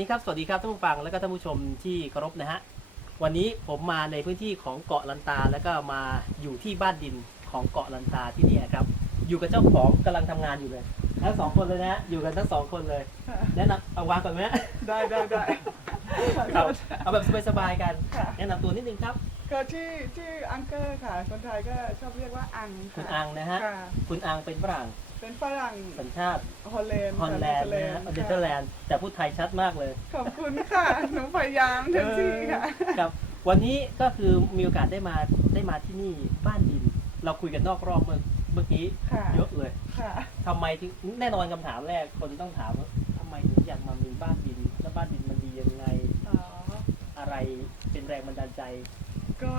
นี่ครับ สวัสดีครับท่านผู้ฟังและก็ท่านผู้ชมที่เคารพนะฮะ วันนี้ผมมาในพื้นที่ของเกาะลันตา แล้วก็มาอยู่ที่บ้านดินของเกาะลันตาที่นี่ครับ อยู่กับเจ้าของกำลังทำงานอยู่เลย ทั้งสองคนเลยนะฮะอยู่กันทั้งสองคนเลยแนะนำเอาวางก่อนไหมฮะได้ได้ได้ครับเอาแบบสบายๆกัน ค่ะแนะนำตัวนิดนึงครับ ก็ที่ที่อังเกอร์ค่ะ คนไทยก็ชอบเรียกว่าอังคุณค่ะอังนะฮะ ค่ะ คุณอังเป็นฝรั่ง เป็นฝรั่งสัญชาติฮอลแลนด์ฮอลแลนด์นะฮะค่ะเนเธอร์แลนด์แต่พูดไทยชัดมากเลย ขอบคุณค่ะ หนูพยายามเต็มที่ค่ะครับวันนี้ก็คือมีโอกาสได้มาได้มาที่นี่บ้านดิน เราคุยกันนอกรอบเมื่อเมื่อกี้ค่ะเยอะเลยค่ะทำไมถึงแน่นอนคำถามแรกคนต้องถามว่าทำไมถึงอยากมามีบ้านดิน แล้วบ้านดินมันดียังไงอ๋ออะไรเป็นแรงบันดาลใจ ก็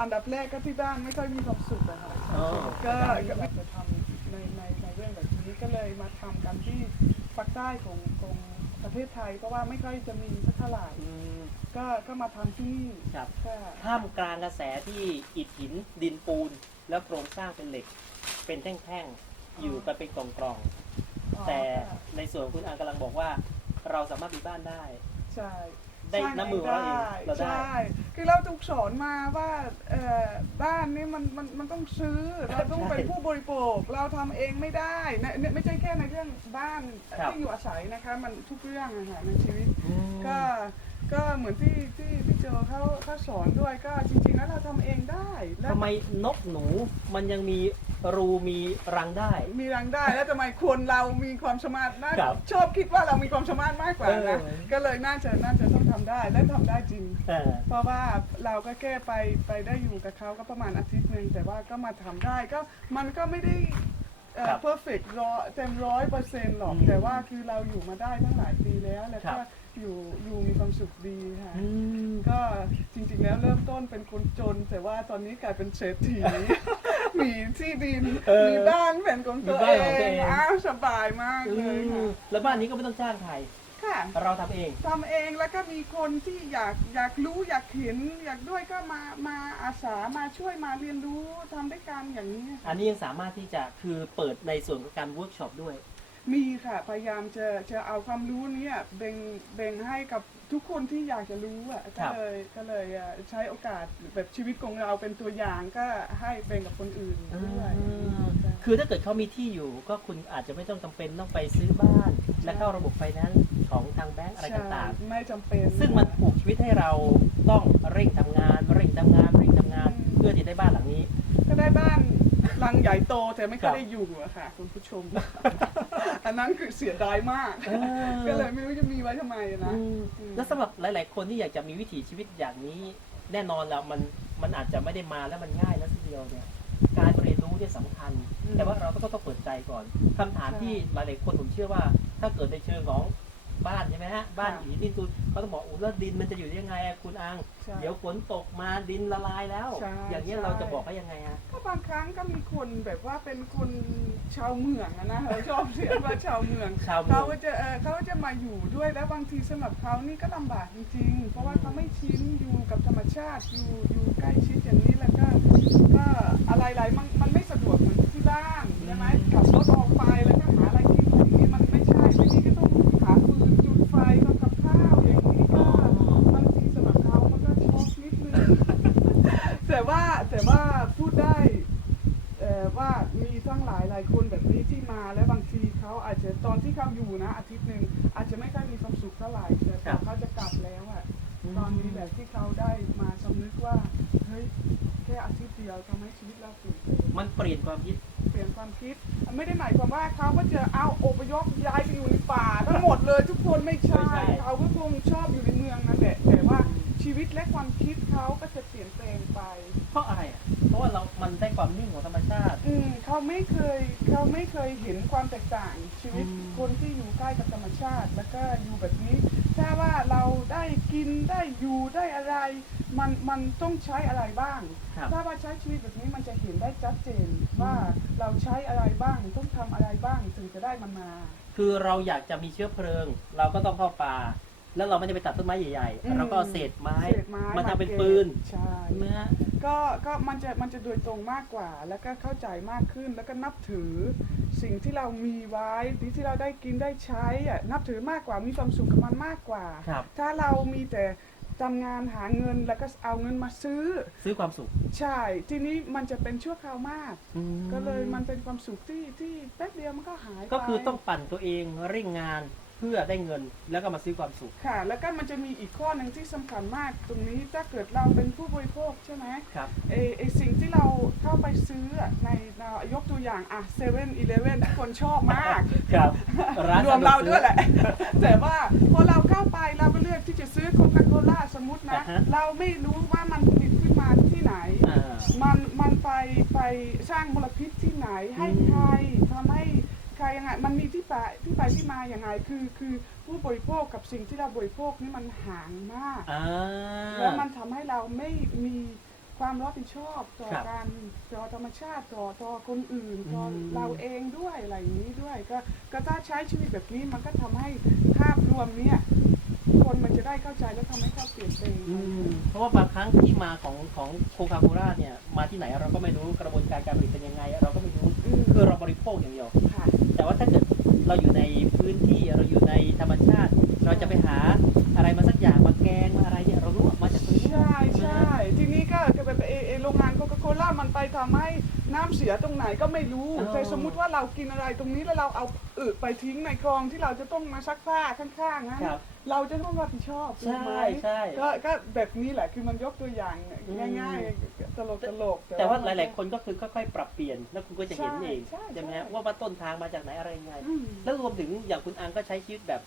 อันดับแรกก็ที่บ้านไม่ค่อยมีความสุขอะค่ะอ๋อก็ก็อยากจะทำ ก็เลยมาทำกันที่ภาคใต้ของของประเทศไทย เพราะว่าไม่ค่อยจะมีสักเท่าไหร่อืม ก็ก็มาทำที่นี่ครับ ก็ท่ามกลางกระแสที่อิฐหินดินปูน แล้วโครงสร้างเป็นเหล็ก เป็นแท่งๆ อยู่กันเป็นกล่องอ๋อๆแต่ค่ะในส่วนคุณอังกำลังบอกว่า เราสามารถมีบ้านได้ ใช่ได้น้ำมือเราเองเราได้ ใช่ คือเราถูก สอนมาว่าเอ่อบ้านนี่มันมันมันต้องซื้อเราต้องเป็นผู้บริโภคเราทำเองไม่ได้ในในไม่ใช่แค่ในเรื่องบ้านครับ ที่อยู่อาศัยนะคะ มันทุกเรื่องอะค่ะในชีวิต อืม ก็ ก็เหมือนที่ที่พี่โจเขาเขาสอนด้วยก็จริงๆแล้วเราทำเองได้แล้วทำไมนกหนูมันยังมีรูมีรังได้ มีรังได้แล้วทำไมคนเรามีความสามารถนะครับชอบคิดว่าเรามีความสามารถมากกว่านะเออ ก็เลยน่าจะน่าจะต้องทำได้และทำได้จริง เออ เพราะว่าเราก็แค่ไปไปได้อยู่กับเขาก็ประมาณอาทิตย์หนึ่งแต่ว่าก็มาทำได้ก็มันก็ไม่ได้เอ่อ ครับ perfect ร้อยเต็มร้อยเปอร์เซ็นต์หรอก อืมแต่ว่าคือเราอยู่มาได้ตั้งหลายปีแล้ว แล้วครัก็บ อยู่อยู่มีความสุขดีค่ะ อืม ก็จริงๆแล้วเริ่มต้นเป็นคนจน แต่ว่าตอนนี้กลายเป็นเศรษฐี มีที่ดิน เออมีบ้านเป็นของตัวมีบ้านของตัวเอเอง งอ้าวสบายมากอืเลยมค่ะแล้วบ้านนี้ก็ไม่ต้องจ้างใคร ค่ะเราทำเอง ทำเองแล้วก็มีคนที่อยากอยากรู้อยากเห็นอยากด้วยก็มามาอาสามาช่วยมาเรียนรู้ทำด้วยกันอย่างนี้อันนี้ยังสามารถที่จะคือเปิดในส่วนของการเวิร์กช็อปด้วย มีค่ะ พยายามจะจะเอาความรู้เนี้แบ่งแบ่งให้กับทุกคนที่อยากจะรู้อะคก็รับเลยก็เลยอะใช้โอกาสแบบชีวิตของเราเป็นตัวอย่างก็ให้แบ่งกับคนอื่นด้วยคือถ้าเกิดเขามีที่อยู่ก็คุณอาจจะไม่ต้องจำเป็นต้องไปซื้อบ้าน และเข้าระบบไฟแนนซ์ของทางแบงก์อะไรต่างใช่ไม่จำเป็นๆ ซึ่งมันผูกชีวิตให้เราต้องเร่งทำงาน เร่งทำงาน เร่งทำงาน เพื่อที่ได้บ้านหลังนี้ ก็ได้บ้านห ลังใหญ่โตแต่ไม่ครัค่อยบได้อยู่อะค่ะ คุณผู้ชม อันนั้นคือเสียดายมาก เออ ก็เลยไม่รู้จะมีไว้ทำไมนะ อืมอืม แล้วสำหรับหลาย ๆ คนที่อยากจะมีวิถีชีวิตอย่างนี้ แน่นอนแล้วมันมันอาจจะไม่ได้มาแล้วมันง่ายแล้วทีเดียวเนี่ย การเรียนรู้เนี่ยสำคัญแต่ว่าเราก็ต้องเปิดใจก่อนคำถามที่หลาย ๆ คนผมเชื่อว่า ถ้าเกิดในเชิงของ บ้านใช่ไหมฮะบ้านหินดินตูนเขาต้องบอกอุ้แล้วดินมันจะอยู่ได้ยังไงอะคุณอัง ใช่ เดี๋ยวฝนตกมาดินละลายแล้ว ใช่อย่างนี้ยใช่ เราจะบอกเขายังไงอะก็บางครั้งก็มีคนแบบว่าเป็นคนชาวเมืองอะนะเราชอบเรียกว่าชาวเมือง ชาวเมืเขาองก็จะเออเขาก็จะมาอยู่ด้วยแล้วบางทีสำหรับเขานี่ก็ลำบากจริงๆ เพราะว่าเขาไม่ชินอยู่กับธรรมชาติอยู่อยู่ใกล้ชิดอย่างนี้แล้วก็ก็อะไรๆมันมันไม่สะดวกเหมือนที่บ้านใช่ไหมขับรถออกไปแล้วก็หาอะไรกินอย่างนี้มันไม่ใช่ที่นี่ก็ต้องหาฟืนจุดไฟทำกับข้าวอย่างนี้ก็บางทีสำหรับเขามันก็ช็อกนิดนึง แต่ว่าแต่ว่าพูดได้เอ่อว่ามีทั้งหลายหลายคนแบบนี้ที่ มาแล้วบางทีเขาอาจจะตอนที่เขาอยู่นะ อาทิตย์หนึ่งอาจจะไม่ค่อยมีความสุขเท่าไหร่แต่พครัอบเขาจะกลับแล้วอะตอนนี้แบบที่เขาได้มาสำนึกว่าเฮ้ยแค่อาทิตย์เดียวทำให้ชีวิตเราเปลี่ยนไปมันเปลี่ยนความคิดเปลี่ยนความคิด ไม่ได้หมายความว่าเขาก็จะเอาอพยพย้ายไปอยู่ในป่าทั้งหมดเลยทุกคนไม่ใช่ไม่ใช่เขาก็คงชอบอยู่ในเมืองนั่นแหละแต่ว่า ชีวิตและความคิดเขาก็จะเปลี่ยนแปลงไป เพราะอะไรอะเพราะว่าเรา มันได้ความนิ่งของธรรมชาติ อืมเขาไม่เคยเขาไม่เคยเห็นความแตกต่าง ชีวิตอืม คนที่อยู่ใกล้กับธรรมชาติ แล้วก็อยู่แบบนี้ ถ้าว่าเราได้กินได้อยู่ได้อะไร มันมันต้องใช้อะไรบ้าง ครับ ถ้าว่าใช้ชีวิตแบบนี้มันจะเห็นได้ชัดเจนว่าเราใช้อะไรบ้างต้องทำอะไรบ้างถึงจะได้มันมา คือเราอยากจะมีเชื้อเพลิง เราก็ต้องเข้าป่า แล้วเราไม่ได้ไปตัดต้นไม้ใหญ่อืม ๆเราก็เอาเศษไม้ เศษไม้มาทำเป็นก็บปืน ใช่ ใช่ไหมฮะ ก็ก็มันจะมันจะโดยตรงมากกว่า แล้วก็เข้าใจมากขึ้นแล้วก็นับถือสิ่งที่เรามีไว้ที่ที่เราได้กินได้ใช้อะนับถือมากกว่ามีความสุขกับมันมากกว่า ครับ ถ้าเรามีแต่ทำงานหาเงินแล้วก็เอาเงินมาซื้อ ซื้อความสุขใช่ ทีนี้มันจะเป็นชั่วคราวมาก อืมก็เลยมันเป็นความสุขที่ที่แป๊บเดียวมันก็หายไปก็คือต้องปั่นตัวเองเร่งงาน เพื่อได้เงินแล้วก็มาซื้อความสุข ค่ะ แล้วก็มันจะมีอีกข้อหนึ่งที่สำคัญมาก ตรงนี้ถ้าเกิดเราเป็นผู้บริโภคใช่ไหมครับ ไอไอสิ่งที่เราเข้าไปซื้ออะในเรายกตัวอย่างอะเซเว่นอีเลฟเว่นทุกคนชอบมาก ครับร้านรวมเราด้วยแหสะละ แต่ว่าพอเราเข้าไปเราก็เลือกที่จะซื้อโคคาโคล่าสมมตินะ อ่าฮะ เราไม่รู้ว่ามันผลิตขึ้นมาที่ไหน อ่า มันมันไปไปสร้างมลพิษที่ไหนให้อืม ใครทำให้ใครยังไงมันมีที่ไปที่ไปที่มาอย่างไงคือคือผู้บริโภคกับสิ่งที่เราบริโภคนี่มันห่างมากอ่า แล้วมันทำให้เราไม่มีความรับผิดชอบต่อครับการต่อธรรมชาติต่อต่อคนอื่นต่ออม เราเองด้วยอะไรอย่างนี้ด้วย ก็ก็ถ้าใช้ชีวิตแบบนี้มันก็ทำให้ภาพรวมเนี่ยคนมันจะได้เข้าใจและทำให้เขาเปลี่ยนแปลงอืมเพราะว่าบางครั้งที่มาของของโคคาโคล่าเนี่ยมาที่ไหนเราก็ไม่รู้กระบวนการการผลิตเป็นยังไง เราก็ไม่รู้อืม คือเราบริโภคอย่างเดียว ค่ะแต่ว่าถ้าเกิดเราอยู่ในพื้นที่เราอยู่ในธรรมชาติ เราจะไปหาอะไรมาสักอย่างมาแกงมาอะไรเนี่ยเรารู้ว่ามาจากตรงนี้ ใช่ใช่ทีนี้ก็ก็แบบเอเอโรงงานโคคาโคล่ามันไปทำให้ น้ำเสียตรงไหนก็ไม่รู้อ๋อแต่สมมุติว่าเรากินอะไรตรงนี้แล้วเราเอาอึไปทิ้งในคลองที่เราจะต้องมาซักผ้าข้างๆนะครับ เราจะต้องรับผิดชอบถูกไหมใช่ใช่ก็ก็แบบนี้แหละคือมันยกตัวอย่างง่ายๆตลกตลกแต่ว่าหลาย ๆคนก็คือค่อยๆปรับเปลี่ยนแล้วคุณก็จะเห็นเองใช่ใช่ใช่ไหมใช่ฮะว่าว่าต้นทางมาจากไหนอะไรยังไง อืม แล้วรวมถึงอย่างคุณอังก็ใช้ชีวิตแบบ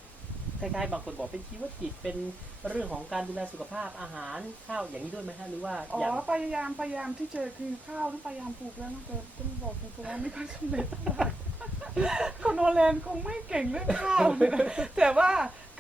คล้ายๆบางคนบอกเป็นชีวจิตเป็นเรื่องของการดูแลสุขภาพอาหารข้าวอย่างนี้ด้วยไหมฮะหรือว่าอ๋ออย่างพยายามพยายามที่จะคือข้าวที่พยายามปลูกแล้วนะแต่ต้องบอกตรงๆว่าไม่ค่อยสำเร็จเท่าไหร่คนโอแลนด์คงไม่เก่งเรื่องข้าวเลยนะแต่ว่า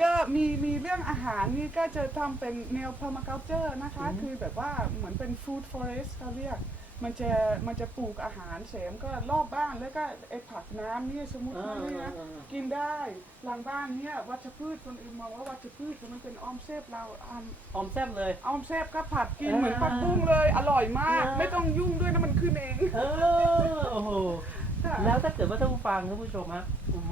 ก็มีมีเรื่องอาหารนี่ก็จะทำเป็นแนว permaculture นะคะอืมคือแบบว่าเหมือนเป็น food forest เขาเรียก มันจะมันจะปลูกอาหารเสริมก็รอบบ้านแล้วก็ไอ้ผักน้ำเนี่ยสมมติอ่าว่าเนี่ยนะอ่า กินได้หลังบ้านเนี่ยวัชพืชคนอื่นมองว่าวัชพืชแต่มันเป็นออมเซฟเราออมออมแซมเลย ออมเซฟก็ผัดกินอ่าเหมือนผักบุ้งเลย อร่อยมาก อ่า ไม่ต้องยุ่งด้วยนะมันขึ้นเอง เออโอ้โหค่ะแล้วถ้าเกิดว่าท่านผู้ฟังท่านผู้ชมฮะ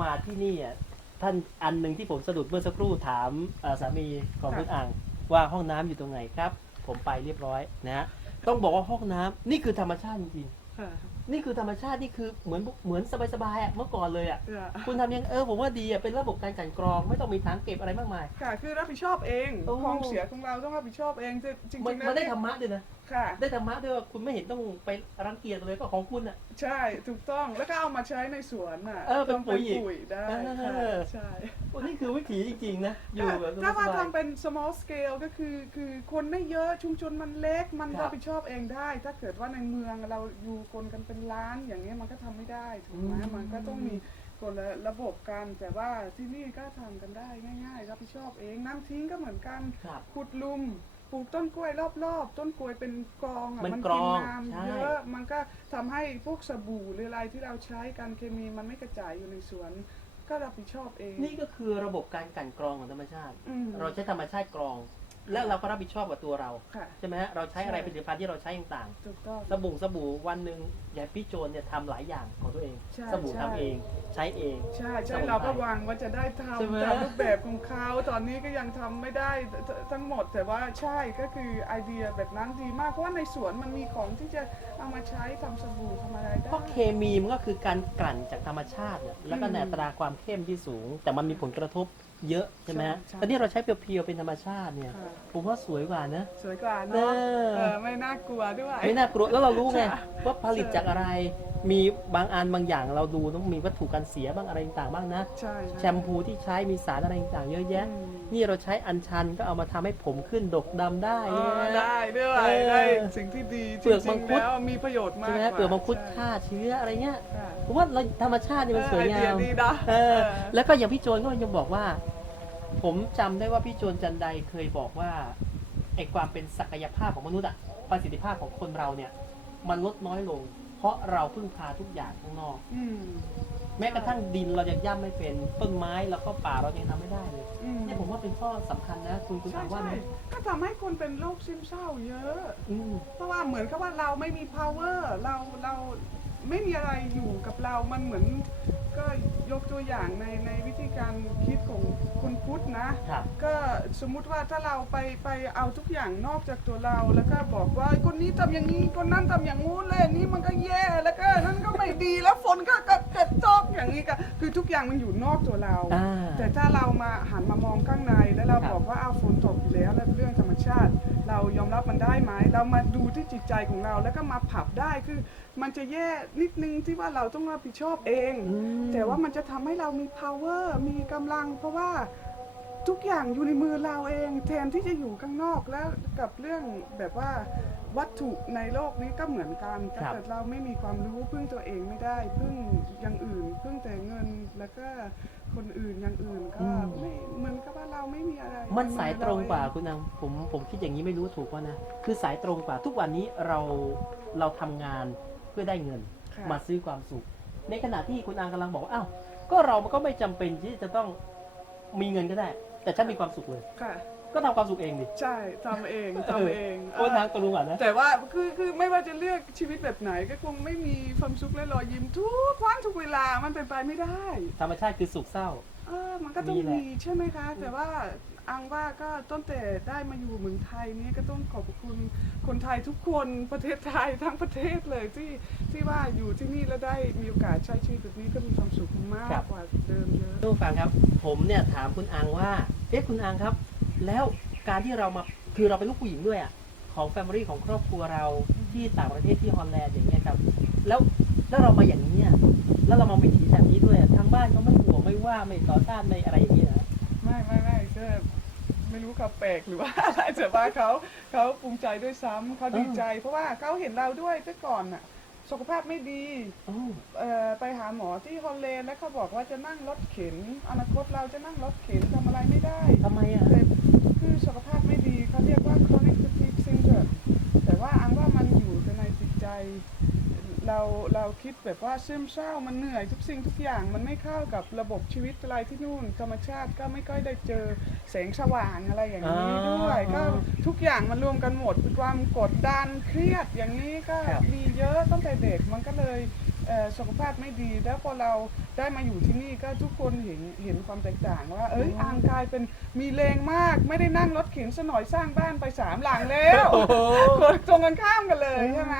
มาที่นี่อะท่านอันหนึ่งที่ผมสะดุดเมื่อสักครู่ถามเอ่อสามีของคุณอ่างว่าห้องน้ำอยู่ตรงไหนครับ ผมไปเรียบร้อยนะฮะ ต้องบอกว่าห้องน้ำนี่คือธรรมชาติจริงค่ะๆ นี่คือธรรมชาตินี่คือเหมือนเหมือนสบายๆอะเมื่อก่อนเลยอะค่ะคุณทำยังเออผมว่าดีอะเป็นระบบการกลันกรอง ไม่ต้องมีถังเก็บอะไรมากมาย ค่ะ คือรับผิดชอบเองโอ้ของเสียของเราต้องรับผิดชอบเองจริงมันๆแล้วมันได้ธรรมะด้วยนะค่ะ ได้ธรรมะด้วยว่าคุณไม่เห็นต้องไปรังเกียจเลยก็ของคุณอะ ใช่ถูกต้องแล้วก็เอามาใช้ในสวนน่ะเออเป็นต้องปุ๋ยอีกปุ๋ยได้เอค่ะอใช่ โอ้นี่คือวิถีจริงๆนะอยู่แบบถ้าว่าสบายๆทำเป็น small scale ก็คือคือคนไม่เยอะชุมชนมันเล็กมันครับ รับผิดชอบเองได้ ถ้าเกิดว่าในเมืองเราอยู่คนกันเป็นล้านอย่างนี้ยมันก็ทำไม่ได้ถูกไหมอืมมันก็ต้องมีคนละระบบกันแต่ว่าที่นี่ก็ทำกันได้ง่ายๆรับผิดชอบเองน้ำทิ้งก็เหมือนกัน ครับ ขุดหลุมปลูกต้นกล้วยรอบๆ ต้นกล้วยเป็นกรองอะมันกิกรองน้ใช่ำเยอะมันก็ทำให้พวกสบู่หรืออะไรที่เราใช้การเคมีมันไม่กระจายอยู่ในสวน ก็รับผิดชอบเองนี่ก็คือระบบการกลันกรองของธรรมชาติ อืม เราใช้ธรรมชาติกรอง แล้วเราก็รับผิดชอบกับตัวเรา ค่ะ ใช่ไหมฮะเราใช้อะไรใช่ผลิตภัณฑ์ที่เราใช้ต่างถูกต้อง ๆสบู่สบู่วันหนึ่งอย่างพี่โจนเนี่ยทำหลายอย่างของตัวเอง ใช่สบู่ใช่ ทำเองใช้เอง ใช่ใช่สมุนไพรเราก็หวังว่าจะได้ทใช่ไหมำตามรูปแบบของเขาตอนนี้ก็ยังทำไม่ได้ททั้งหมดแต่ว่าใช่ก็คือไอเดียแบบนั้นดีมากเพราะว่าในสวนมันมีของที่จะเอามาใช้ทำสบู่ทำอะไรได้ เพราะเคมีมันก็คือการกลั่นจากธรรมชาติเนี่ยแล้วก็ในอืมอัตราความเข้มที่สูง แต่มันมีผลกระทบ เยอะใช่ไหมฮะใช่ใช่แต่นี่เราใช้เพียวๆเป็นธรรมชาติเนี่ย ค่ะผมว่าสวยกว่านะ สวยกว่าเอเนาะอเออไม่น่ากลัวด้วย ไม่น่ากลัวแล้วเรารู้ไงใช่ว่าผลิตจากอะไร มีบางอันบางอย่างเราดูต้องมีวัตถุกันเสียบ้างอะไรต่างๆบ้างนะ ใช่แชมพูที่ใช้มีสารอะไรต่างๆเยอะแยะอืมนี่เราใช้อัญชันก็เอามาทำให้ผมขึ้นดกดำได้เอใช่ไหมอได้ด้วยเออได้สิ่งที่ดีเปลือกจมัริงงคุๆดแล้วมีประโยชน์มากใช่ไหมกว่าเปลือกมังคุดใช่ฆ่าเชื้ออะไรเงี้ยค่ะผมว่าเราธรรมชาตินี่มันสวยงาเออไอม เดียดีนะเออเออแล้วก็อย่างพี่โจนก็ยังบอกว่า ผมจำได้ว่าพี่โจนจันไดเคยบอกว่าไอ้ความเป็นศักยภาพของมนุษย์อะประสิทธิภาพของคนเราเนี่ย มันลดน้อยลงเพ ราะราะเราพึ่งพาทุกอย่างข้างนอก อืมแม้กระทั่งดินเรายังย่ำไม่เป็น ต้นไม้แล้วก็ป่าเรายังทำไม่ได้เลยอืมเนี่ยผมว่าเป็นข้อสำคัญนะคุณคุณใช่ถามว่าใช่ไหมก็ทำให้คนเป็นโรคซึมเศร้าเยอะ อืม เพราะว่าเหมือนกับว่าเราไม่มี power เราเราไม่มีอะไรอยู่กับเรา มันเหมือน ก็ยกตัวอย่างในในวิธีการคิดของคนพุทธนะ ครับ ก็สมมุติว่าถ้าเราไปไปเอาทุกอย่างนอกจากตัวเราแล้วก็บอกว่าคนนี้ทำอย่างนี้คนนั้นทำอย่างงู้นเลยนี่มันก็แย่แล้วก็นั่นก็ไม่ดีแล้วฝนก็กระกระจอกอย่างนี้ก็คือทุกอย่างมันอยู่นอกตัวเรา อ่าแต่ถ้าเรามาหันมามองข้างในแล้วเราครับ บอกว่าเอาฝนตกอยู่แล้วแล้วเรื่องธรรมชาติ เรายอมรับมันได้ไหมเรามาดูที่จิตใจของเรา แล้วก็มาผับได้คือ มันจะแย่นิดนึงที่ว่าเราต้องรับผิดชอบเองอืมแต่ว่ามันจะทำให้เรามี power มีกำลัง เพราะว่าทุกอย่างอยู่ในมือเราเอง แทนที่จะอยู่ข้างนอกแล้วกับเรื่องแบบว่าวัตถุในโลกนี้ก็เหมือนกันครัถ้าบเกิดเราไม่มีความรู้พึ่งตัวเองไม่ได้ พึ่งอย่างอื่น พึ่งแต่เงินแล้วก็ คนอื่นอย่างอื่นก็ไม่เหมือนกับว่าเราไม่มีอะไรมันสายตรงกว่าในมือเอคุณนางผมผมคิดอย่างนี้ไม่รู้ถูกว่านะคือสายตรงกว่าทุกวันนี้เราเราทำงานเพื่อได้เงินค่ะมาซื้อความสุข ในขณะที่คุณอางกำลังบอกว่าอ้าวก็เรามันก็ไม่จำเป็นที่จะต้องมีเงินก็ได้ แต่ฉันมีความสุขเลยค่ะ ก็ทำความสุขเองดิใช่ทำเองทำเองโอ้ทางตรงกว่านะ แต่ว่าคือคือไม่ว่าจะเลือกชีวิตแบบไหนก็คงไม่มีความสุขและรอยยิ้มทุกวันทุกเวลามันเป็นไปไม่ได้ ธรรมชาติคือสุขเศร้า เออมันก็ต้องมีแหละมีใช่ไหมคะ แต่ว่าอังว่าก็ต้นแต่ได้มาอยู่เมืองไทยนี่ก็ต้องขอบคุณคนไทยทุกคนประเทศไทยทั้งประเทศเลยที่ที่ว่าอยู่ที่นี่แล้วได้มีโอกาสใช้ชีวิตแบบนี้ก็มีความสุขมากกว่าเดิมเยอะทุกฟังครับ ผมเนี่ยถามคุณอังว่าเอ๊ะคุณอังครับ แล้วการที่เรามาคือเราเป็นลูกผู้หญิงด้วยอะของแฟมิลี่ของครอบครัวเราที่ต่างประเทศที่ฮอลแลนด์อย่างเงี้ยครับ แล้วแล้วเรามาอย่างนี้อะแล้วเรามาวิถีแบบนี้ด้วยอะทางบ้านเขาไม่ห่วงไม่ว่าไม่ต่อต้านไม่อะไรอย่างเงี้ยนะไม่ไม่ไม่ก็ไม่รู้เขาแปลกหรือว่าอะไรแต่ว่าเขาเขาภูมิใจด้วยซ้ำเขาดีใจ เพราะว่าเขาเห็นเราด้วยแต่ก่อนน่ะ สุขภาพไม่ดีอ๋อเอ่อไปหาหมอที่ฮอลแลนด์แล้วเขาบอกว่าจะนั่งรถเข็นอนาคตเราจะนั่งรถเข็นทำอะไรไม่ได้ทำไมอะแต่คือสุขภาพไม่ดีเขาเรียกว่า chronic fatigue syndrome แต่ว่าอังว่ามันอยู่แต่ในจิตใจ เราเราคิดแบบว่าซึมเศร้ามันเหนื่อยทุกสิ่งทุกอย่างมันไม่เข้ากับระบบชีวิตอะไรที่นู่น ธรรมชาติก็ไม่ค่อยได้เจอแสงสว่างอะไรอย่างนี้ด้วยก็ทุกอย่างมันรวมกันหมดความกดดันเครียดอย่างนี้ก็มีเยอะตั้งแต่เด็กมันก็เลย เอ่อสุขภาพไม่ดี แล้วพอเราได้มาอยู่ที่นี่ก็ทุกคนเห็นเห็นความแตกต่างว่า เอ้ยอางกายเป็นมีแรงมาก ไม่ได้นั่งรถเข็นสหน่อยสร้างบ้านไปสามหลังแล้วโอ้โห คนตรงกันข้ามกันเลยใช่ไหม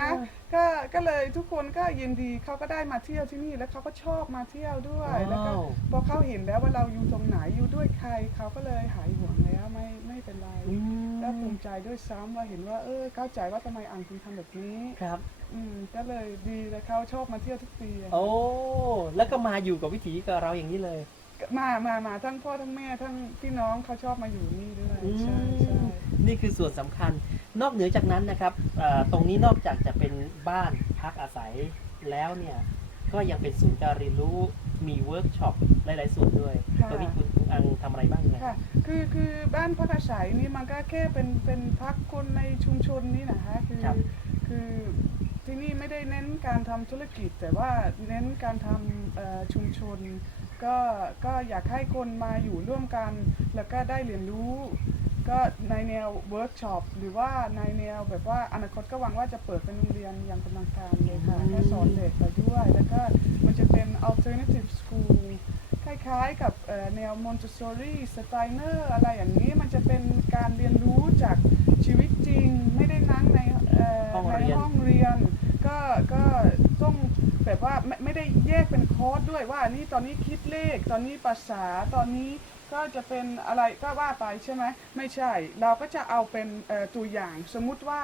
ก็ก็เลยทุกคนก็ยินดีเขาก็ได้มาเที่ยวที่นี่แล้วเขาก็ชอบมาเที่ยวด้วยแล้วก็ ว้าวพ อเขาเห็นแล้วว่าเราอยู่ตรงไหนอยู่ด้วยใครเขาก็เลยหายห่วงแล้วไม่ไม่เป็นไรอืมก็ภูมิใจด้วยซ้ำว่าเห็นว่า เออเข้าใจว่าทำไมอังถึงทำแบบนี้ ครับ อืมก็เลยดีแล้วเขาชอบมาเที่ยวทุกปีอะโอ้ แล้วก็มาอยู่กับวิถีกับเราอย่างนี้เลย มามามาทั้งพ่อทั้งแม่ทั้งพี่น้องเขาชอบมาอยู่นี่ด้วยอืมใช่ใช่นี่คือส่วนสำคัญ นอกเหนือจากนั้นนะครับเอ่อตรงนี้นอกจากจะเป็นบ้านพักอาศัยแล้วเนี่ย ก็ยังเป็นศูนย์การเรียนรู้ มีเวิร์กช็อปหลายๆส่วนด้วยค่ะตรงนี้คุณคุณอังทำอะไรบ้างเนี่ยค่ะ คือคือบ้านพักอาศัยนี่มันก็แค่เป็นเป็นพักคนในชุมชนนี่นะคะคือครับคือที่นี่ไม่ได้เน้นการทำธุรกิจ แต่ว่าเน้นการทำเอ่อชุมชน ก็ก็อยากให้คนมาอยู่ร่วมกัน แล้วก็ได้เรียนรู้ ก็ในแนวเวิร์กช็อปหรือว่าในแนวแบบว่าอนาคตก็หวังว่าจะเปิดเป็นโรงเรียนอย่างเป็นทางการเลยค่ะอืมแค่สอนเด็กไปด้วย แล้วก็มันจะเป็น alternative school คล้ายๆกับเอ่อแนว Montessori Steiner อะไรอย่างนี้มันจะเป็นการเรียนรู้จากชีวิตจริง ไม่ได้นั่งในเอ่อห้องในเรียนห้องเรียน ก็ก็ต้องแบบว่าไม่ไม่ได้แยกเป็นคอร์สด้วยว่านี่ตอนนี้คิดเลข ตอนนี้ภาษาตอนนี้ ก็จะเป็นอะไรก็ว่าไปใช่ไหมไม่ใช่ เราก็จะเอาเป็นเอ่อตัวอย่างสมมุติว่า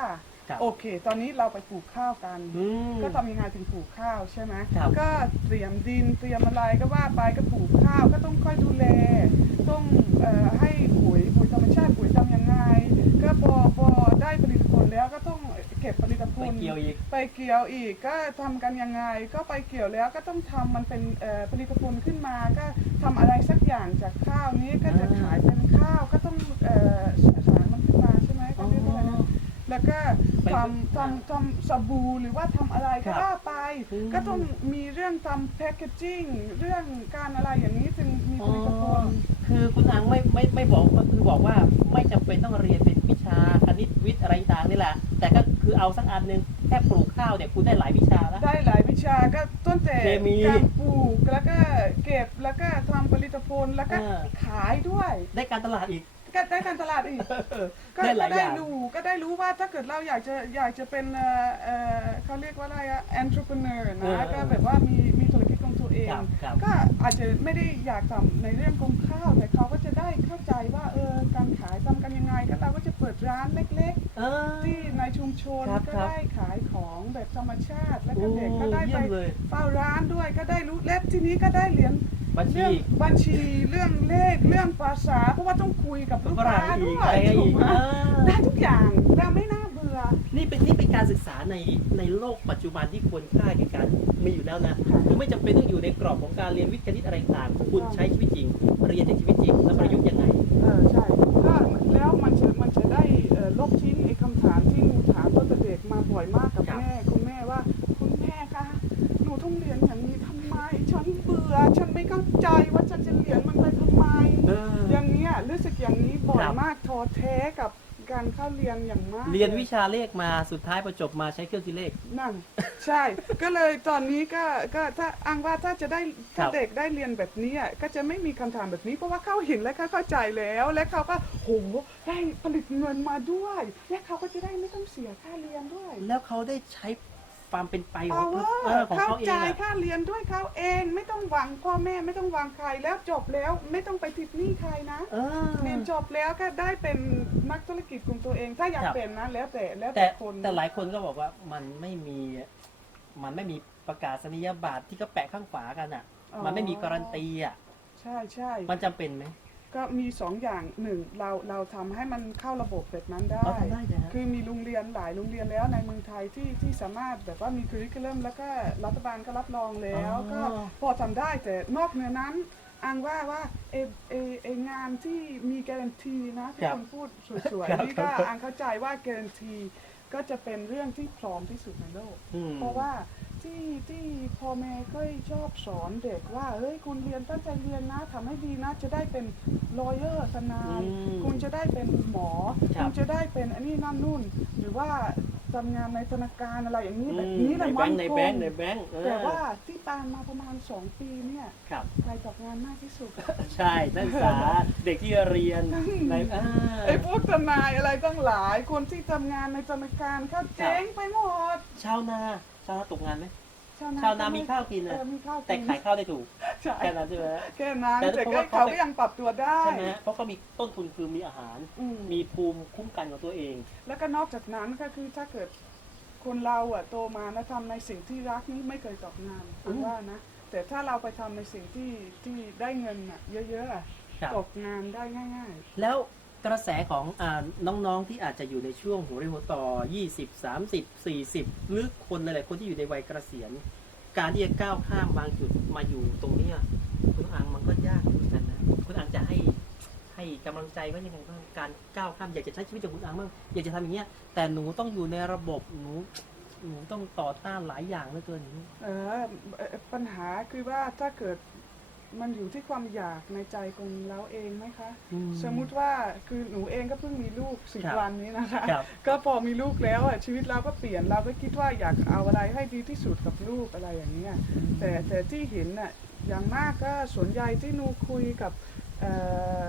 ครับโอเค ตอนนี้เราไปปลูกข้าวกัน อืมก็ทำยังไงถึงปลูกข้าวใช่ไหมครับ ก็เตรียมดินเตรียมอะไรก็ว่าไปก็ปลูกข้าวก็ต้องค่อยดูแล ต้องเอ่อให้ปุ๋ยปุ๋ยธรรมชาติปุ๋ยทำยังไง ก็พอพอได้ผลิตผลแล้วก็ต้อง เก็บผลิตผไปลเกี่ยวอีกไปเกี่ยวอีกก็ทำกันยังไง ก็ไปเกี่ยวแล้วก็ต้องทำมันเป็นเอ่อผลิตผลขึ้นมา ก็ทำอะไรสักอย่างจากข้าวนี้ก็จะอ่าขายเป็นข้าวก็ต้องเอ่อ แล้วก็ไปทำทำทำสบู่หรือว่าทำอะไรครัก็บว่าไปอืมก็ต้องมีเรื่องทำแพคเกจิ้งเรื่องการอะไรอย่างนี้จึงมีผลิตภัณฑ์คือคุณอังไม่ไม่ไม่บอกก็คือบอกว่าไม่จำเป็นต้องเรียนเป็นวิชาคณิตวิทย์อะไรต่างนี่แหละ แต่ก็คือเอาสักอันหนึงแค่ปลูกข้าวเนี่ยคุณได้หลายวิชาแล้วได้หลายวิชาก็ต้นแต่เคมีการปลูกแล้วก็เก็บแล้วก็ทำผลิตภัณฑ์แล้วก็อ่าขายด้วย ได้การตลาดอีก ก็ได้การตลาดอีกก็ได้หลายก็ได้อย่าง รู้ก็ได้รู้ว่าถ้าเกิดเราอยากจะอยากจะเป็นเอ่อเอ่อเขาเรียกว่าอะไรอะ entrepreneur เออนะก็แบบว่ามีมี เอง ครับครับ ก็อาจจะไม่ได้อยากทำในเรื่องของข้าว แต่เขาก็จะได้เข้าใจว่าเออการขายทำกันยังไง ก็เราก็จะเปิดร้านเล็ก เออ ๆ ที่ในชุมชนครับก็ครับ ได้ขายของแบบธรรมชาติ แล้วก็โอ้เด็กก็ได้เยี่ไปยมเลยเฝ้าร้านด้วยก็ได้รู้และทีนี้ก็ได้เรียนบัญชี เรื่องบัญชีเรื่องเลขเรื่องภาษา เพราะว่าต้องคุยกับลูกฝรั่ค้างอีด้กวอะไรยอีถูกกไหมอ่าได้ทุกอย่างเราไม่น่าเบื่อ นี่เป็นนี่เป็น การศึกษาในในโลกปัจจุบันที่ควรค่าแก่การมีอยู่แล้วนะคือไม่จำเป็นต้องอยู่ในกรอบของการเรียนวิทย์คณิตอะไรต่างคุณใช้ชีวิตจริงเรียนจากชีวิตจริงแล้วประยุกต์ยังไง เออใช่ถ้าแล้วมันเชิง เข้าเรียนอย่างมากเรียนวิลชาเลขมาสุดท้ายพอจบมาใช้เครื่องคิดเลข นั่น ใช่ ก็เลยตอนนี้ก็ก็ถ้าอังว่าถ้าจะได้ครัถ้าบเด็กได้เรียนแบบนี้อะก็จะไม่มีคำถามแบบนี้เพราะว่าเขาเห็นและเขาเข้าใจแล้ว และเขาก็โหได้ผลิตเงินมาด้วย และเขาก็จะได้ไม่ต้องเสียค่าเรียนด้วย แล้วเขาได้ใช้ ความเป็นไปขเอาองว่าเออของเข้าเขาเอใจงอะค่าเรียนด้วยเขาเอง ไม่ต้องหวังพ่อแม่ไม่ต้องหวังใครแล้วจบแล้วไม่ต้องไปติดหนี้ใครนะเออเรียนจบแล้วก็ได้เป็นนักธุรกิจของตัวเอง ถ้าอยากครับเป็นนะแล้วแต่แล้วแต่แต่คนแต่หลายคนก็บอกว่ามันไม่มี มันไม่มีประกาศนียบัตรที่ก็แปะข้างฝากันอะ มันไม่มีการันตีอะใช่ใช่มันจำเป็นไหม ก็มีสองอย่างหนึ่งเราเราทำให้มันเข้าระบบแบบนั้นได้ อ๋อทำได้นะฮะ คือมีโรงเรียนหลายโรงเรียนแล้วในเมืองไทยที่ที่สามารถแบบว่ามีค u ริ c ล l มแล้วก็รัฐบาลก็รับรองแล้วอ๋อ ก็พอทำได้แต่นอกเหนือนั้นอังว่าว่าเอเอเองานที่มีการันตีนะที่ครับคุณพูดสวยครับ ๆนี่ก็ครับอังเข้าใจว่าการันตีก็จะเป็นเรื่องที่พร้อมที่สุดในโลก อืม เพราะว่า ที่ที่พ่อแม่ก็ชอบสอนเด็กว่าเฮ้ยคุณเรียนตั้งใจเรียนนะทำให้ดีนะจะได้เป็นลอเยอร์ทนายอืมคุณจะได้เป็นหมอครับคุณจะได้เป็นอันนี้นั่นนู่น หรือว่าทำงานในธนาคารอะไรอย่างนี้แบบอืมนี้แหในละแบมังนค์ในคแบงงค์ในแบงค์เออแต่ว่าที่ตามมาประมาณสองปีเนี่ยครับใครตกงานมากที่สุด ใช่นักศึกษาเด็กที่เรียนในอ่าไอ้พวกทนายอะไรตั้งหลายคนที่ทำงานในธนาคารเขาเจ๊งไปหมดชาวนา ชาวนาตกงานไหมชาวนาชาวนามีข้าวกินเอนะอมีข้าวกินแต่ขายข้าวได้ถูกใช่แค่นั้นใช่ไหมแค่นั้นแต่แต่เพราะก็ว่าเขาเขาก็ยังปรับตัวได้ใช่ไหมเพราะเขามีต้นทุนคือมีอาหารอืมมีภูมิคุ้มกันของตัวเอง แล้วก็นอกจากนั้นก็คือถ้าเกิดคนเราอะโตมาแล้วทำในสิ่งที่รักนี่ไม่เคยตกงานอือัมนว่านะแต่ถ้าเราไปทำในสิ่งที่ที่ได้เงินอะเยอะๆอะครับตกงานได้ง่ายแล้ว กระแสของอน้องๆที่อาจจะอยู่ในช่วงหัวเรียวหัวต่อ 20 30 40 หรือคนหลายๆคนที่อยู่ในวัยเกษียณ การที่จะก้าวข้ามบางจุดมาอยู่ตรงนี้คุณอังมันก็ยากเหมือนกันนะคุณอังจะให้ให้กำลังใจว่ายังไงบ้างการก้าวข้ามอยากจะใช้ชีวิตอย่างคุณอังบ้างอยากจะทำอย่างเงี้ยแต่หนูต้องอยู่ในระบบหนูหนูต้องต่อต้านหลายอย่างเหลือเกินนี้ๆเออปัญหาคือว่าถ้าเกิด มันอยู่ที่ความอยากในใจของเราเองไหมคะ อืสมมุติว่าคือหนูเองก็เพิ่งมีลูกสิบครับวันนี้นะคะ ครับ ก็พอมีลูกแล้วอะชีวิตเราก็เปลี่ยนเราก็คิดว่าอยากเอาอะไรให้ดีที่สุดกับลูกอะไรอย่างเนี้ย แต่แต่ที่เห็นน่ะอย่างมากก็ส่วนใหญ่ที่หนูคุยกับเอ่อ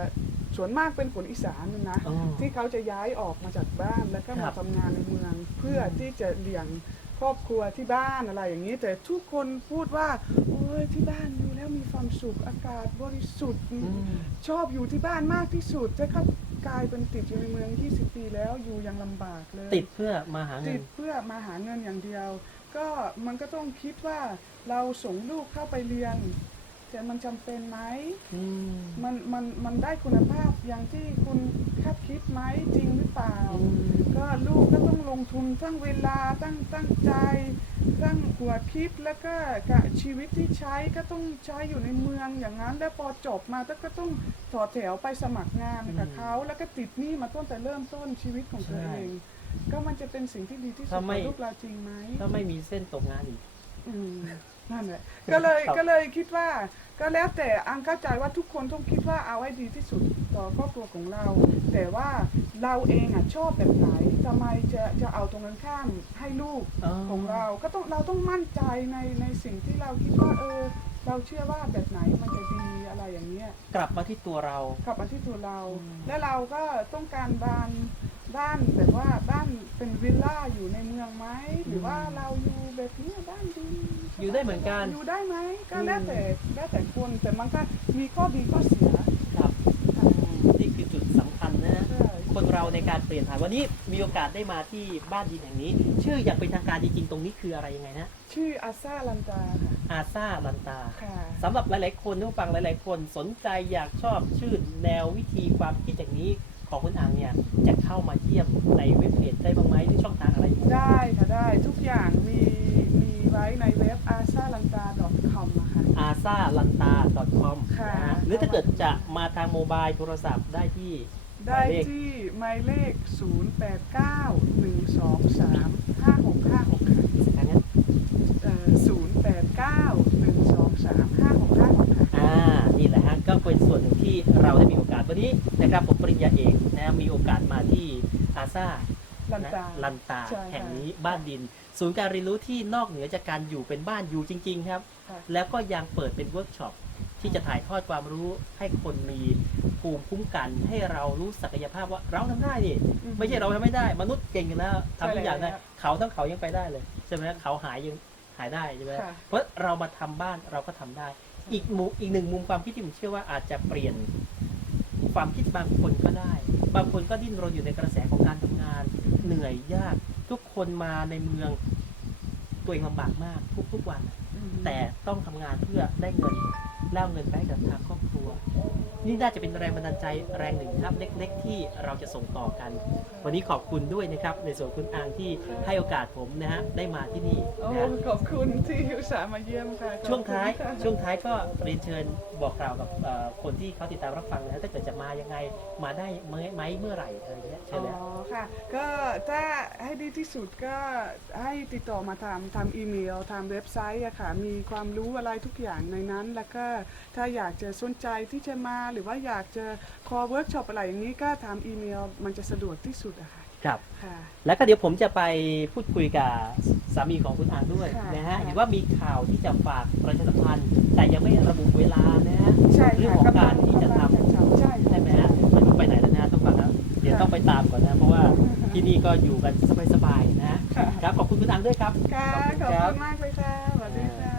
ส่วนมากเป็นคนอีสานน่ะนะอ๋อที่เขาจะย้ายออกมาจากบ้านแล้วก็ครัมาบทำงานในเมือง เพื่อที่จะเลี้ยง ครอบครัวที่บ้านอะไรอย่างนี้ แต่ทุกคนพูดว่า โอ้ยที่บ้านอยู่แล้วมีความสุขอากาศบริสุทธิ์อืมชอบอยู่ที่บ้านมากที่สุดแต่เขากลายเป็นติดอยู่ในเมือง 20 ปีแล้วอยู่ยังลำบากเลยติดเพื่อมาหาเงิติน ดเพื่อมาหาเงินอย่างเดียว ก็มันก็ต้องคิดว่าเราส่งลูกเข้าไปเรียน แต่มันจำเป็นไหม อืม มันมันมันได้คุณภาพอย่างที่คุณคาดคิดไหมจริงหรือเปล่า อืม ก็ลูกก็ต้องลงทุนทั้งเวลาตั้งตั้งใจตั้งหัวคิดแล้วก็กะชีวิตที่ใช้ก็ต้องใช้อยู่ในเมืองอย่างนั้น แล้วพอจบมาก็ต้องต่อแถวไปสมัครงานกับเขาแล้วก็ติดหนี้มาตั้งแต่เริ่มต้นชีวิตของตัวเองใช่ก็มันจะเป็นสิ่งที่ดีที่สุดถ้าไม่กับลูกเราจริงไหมถ้าไม่มีเส้นตกงานอีก อืม นั่นแหละก็เลยครับ ก็เลยคิดว่า ก็แล้วแต่อังเข้าใจว่าทุกคนต้องคิดว่าเอาไว้ดีที่สุดต่อครอบครัวของเรา แต่ว่าเราเองอะชอบแบบไหนทำไมจะจะเอาตรงกันข้ามให้ลูกของเรา ก็ต้องเราต้องมั่นใจในในสิ่งที่เราคิดว่าเออ เราเชื่อว่าแบบไหนมันจะดีอะไรอย่างเงี้ย กลับมาที่ตัวเรา กลับมาที่ตัวเรา อืม และเราก็ต้องการบ้านบ้านแบบว่าบ้านเป็นวิลล่าอยู่ในเมืองไหมหรือว่าเราอยู่แบบเนี้ยบ้านดี อยู่ได้เหมือนกัน อยู่ได้ไหมก็อืมแล้วแต่แล้วแต่คนแต่มันก็มีข้อดีข้อเสียครับค่ะนี่คือจุดสำคัญนะใช่คนเราในการเปลี่ยนผ่านวันนี้มีโอกาสได้มาที่บ้านดินแห่งนี้ ชื่ออย่างเป็นทางการจริงๆตรงนี้คืออะไรยังไงนะชื่ออาซาลันตาค่ะอาซาลันตา ค่ะ สำหรับหลายๆคนผู้ฟังหลาย ๆ คนสนใจอยากชอบชื่อแนววิธีความคิดอย่างนี้ของคุณอังเนี่ยจะเข้ามาเยี่ยมในเว็บเพจได้บ้างไหมหรือช่องทางอะไรอยู่ได้ค่ะได้ทุกอย่างมีมี ไว้ในเว็บ a s a l a n t a com นะคะอาซาลันตา .com ค่ะนะฮะหรือถ้าเกิดจะมาทางโมบายโทรศัพท์ได้ที่ได้ที่หมายเลข 0 8 9 1 2 3 5 6 5 6ค่ะอีกสักครั้งนะเอ่อ0 8 9 1 2 3 5 6 5 6ค่ะอ่า นี่แหละฮะ ก็เป็นส่วนหนึ่งที่เราได้มีโอกาสวันนี้นะครับผมปริญญาเอกนะมีโอกาสมาที่อาซา ลันตาลันตาใช่ค่ะแห่งนี้บ้านดิน ศูนย์การเรียนรู้ที่นอกเหนือจากการอยู่เป็นบ้านอยู่จริง ๆ ครับ ค่ะ แล้วก็ยังเปิดเป็นเวิร์กช็อปที่จะถ่ายทอดความรู้ให้คนมีภูมิคุ้มกัน ให้เรารู้ศักยภาพว่าเราทำได้นี่ อืมไม่ใช่เราทำไม่ได้ มนุษย์เก่งอยู่แล้วทำทุกอย่างได้ใช่แล้วเขาทั้งเขายังไปได้เลยใช่ไหมเขาหายยังหายได้ใช่ไหมค่ะ เพราะเรามาทำบ้านเราก็ทำได้ อีกมุมอีกหนึ่งมุมความคิดที่ผมเชื่อว่าอาจจะเปลี่ยน ความคิดบางคนก็ได้ บางคนก็ดิ้นรนอยู่ในกระแสของการทำงาน เหนื่อยยาก ทุกคนมาในเมือง ตัวเองลำบากมากทุกๆวันอืมแต่ต้องทำงานเพื่อได้เงินแล้วเอาเงินไปให้กับทางครอบครัว นี่น่าจะเป็นแรงบันดาลใจแรงหนึ่งครับเล็ก ๆ ที่เราจะส่งต่อกัน วันนี้ขอบคุณด้วยนะครับ ในส่วนคุณอางที่ให้โอกาสผมนะฮะได้มาที่นี่โอ้นะฮะขอบคุณที่อุตส่าห์มาเยี่ยมค่ะขอบคุณช่วงท้ายค่ะช่วงท้ายก็เรียนเชิญบอกกล่าวกับเอ่อคนที่เขาติดตามรับฟังนะถ้าเกิดจะมายังไงมาได้เมื่อไหมเมื่อไหร่อะไรเงี้ยเชิอ๋ญเลยอค่ะ ก็ถ้าให้ดีที่สุดก็ให้ติดต่อมาทำทำอีเมลทำเว็บไซต์อะค่ะ มีความรู้อะไรทุกอย่างในนั้น แล้วก็ถ้าอยากจะสนใจที่จะมาหรือว่าอยากจะคอเวิร์กช็อปอะไรอย่างนี้ก็ทำอีเมลมันจะสะดวกที่สุดอะค่ะครับ ค่ะ แล้วก็เดี๋ยวผมจะไปพูดคุยกับสามีของคุณอางด้วยค่ะนะฮะค่ะ เห็นว่ามีข่าวที่จะฝากประชาสัมพันธ์แต่ยังไม่ระบุเวลานะฮะใช่เรื่องค่ะของการที่จะทำกำลังทำใช่ใช่ไหมฮะไม่รู้ไปไหนแล้วนะต้องฟังนะเดี๋ยวต้องไปตามก่อนนะ เพราะว่าที่นี่ก็อยู่กันสบายๆนะ ค่ะ ครับ ขอบคุณคุณอังด้วยครับ ค่ะขอบคุณขอบครับคุณมากเลยค่ะ